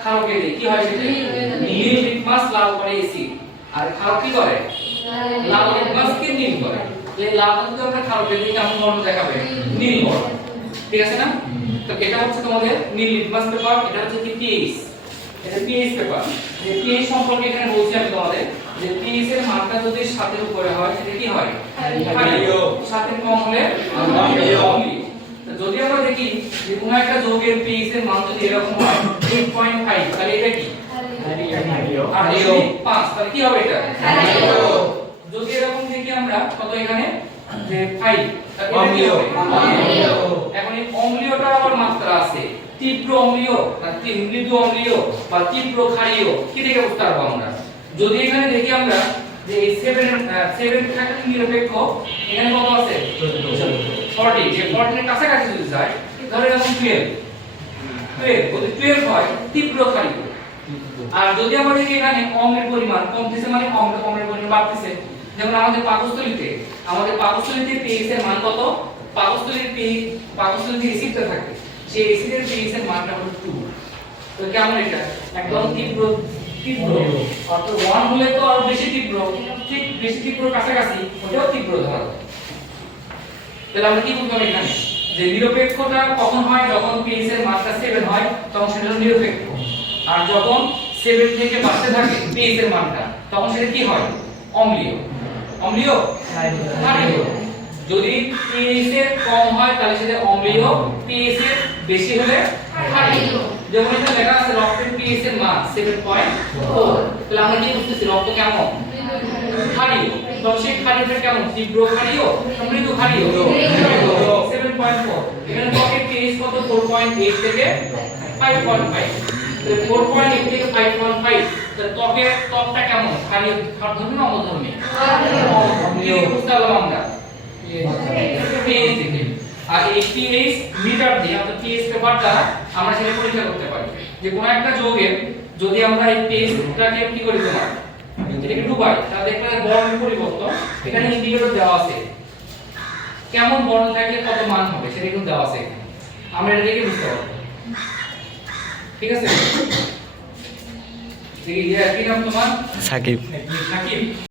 ক্ষারকে দিই কি হয় সেটা নীল লিটমাস লাল করে অ্যাসিড আর ক্ষারক কি করে লাল লিটমাসকে নীল করে এই লাল যদি আমরা ক্ষারকে দিই কেমন বর্ণ দেখাবে নীল বর্ণ ঠিক আছে না তো এটা হচ্ছে তোমাদের নীল লিটমাস পেপার এটা হচ্ছে কি পিএইচ এটা পিএইচ পেপার যে পিএইচ সম্পর্কে এখানে বলছি আমি তোমাদের যে পিএইচ এর মানটা যদি 7 এর উপরে হয় সেটা কি হয় ক্ষারীয় 7 এর কম হলে অম্লীয় যদি আমরা দেখি যে কোন একটা যৌগের pH এর মান যদি এরকম হয় 8.5 তাহলে এটা কি ক্ষারীয় আর 5 তাহলে কি হবে এটা ক্ষারীয় যদি এরকম দেখি আমরা কত এখানে যে 5 তাহলে অম্লীয় এখন এই অম্লীয়টার আবার মাত্রা আছে তীব্র অম্লীয় না মৃদু অম্লীয় বা তীব্র ক্ষারীয় কি দেখে বুঝতে পারবো আমরা যদি এখানে দেখি আমরা যে এই 7 থাকে নিরপেক্ষ এখানে কত আছে 40 যে 40 এর কাছাকাছি যদি যায় ধরে যেমন 12 যদি 12 হয় তীব্র ক্ষারীয় আর যদি আমরা দেখি এখানে অম্লের পরিমাণ কমতেছে মানে অম্লের পরিমাণ বাড়তেছে যেমন আমাদের পাকস্থলীতে pH এর মান কত পাকস্থলীতে অ্যাসিডটা থাকে সেই অ্যাসিডের pH এর মানটা হলো 2 তো কেমন এটা একদম তীব্র অর্থাৎ 1 হলে তো আরো বেশি তীব্র ঠিক বেশি তীব্র কাছাকাছি ওটাও তীব্র ধরা তাহলে আমরা কি বুঝলাম এখানে যে নিরপেক্ষতা কখন হয় যখন pH এর মাত্রা 7 হয় তখন সেটা হলো নিরপেক্ষ আর যখন 7 থেকে বাড়তে থাকে pH এর মানটা তখন সেটা কি হয় অম্লীয় ক্ষারীয় যদি pH এর কম হয় তাহলে সেটা অম্লীয় pH এর বেশি হলে ক্ষারীয় যেমন এখানে লেখা আছে রক্তের pH এর মান 7.4 তাহলে আমরা কি বুঝতেছি রক্ত কেমন ক্ষারীয় তবে সেই ক্ষারীয়টা কেমন তীব্র ক্ষারীয় মৃদু ক্ষারীয় 7.4 এখানে ত্বকের pH কত 4.8 থেকে 5.5 তাহলে 4.8 থেকে 5.5 তাহলে ত্বকটা কেমন ক্ষারীয় ধর্মী না অধর্মী অম্লীয় বুঝতে পারলাম আমরা pH থেকে আর এই pH মিটার দিয়ে অর্থাৎ pH পেপার দ্বারা আমরা সেটা পরীক্ষা করতে পারি যে কোন একটা যৌগের যদি আমরা এই pHটাকে কি করি তোমার এটাকে ডুবাই তাহলে এখানে বর্ণের পরিবর্তন এখানে ইন্ডিকেটর দেওয়া আছে কেমন বর্ণ থাকলে কত মান হবে সেটা কিন্তু দেওয়া আছে এখানে আমরা এটা দেখে বুঝতে পারবো ঠিক আছে দেখি কি নাম তোমার সাকিব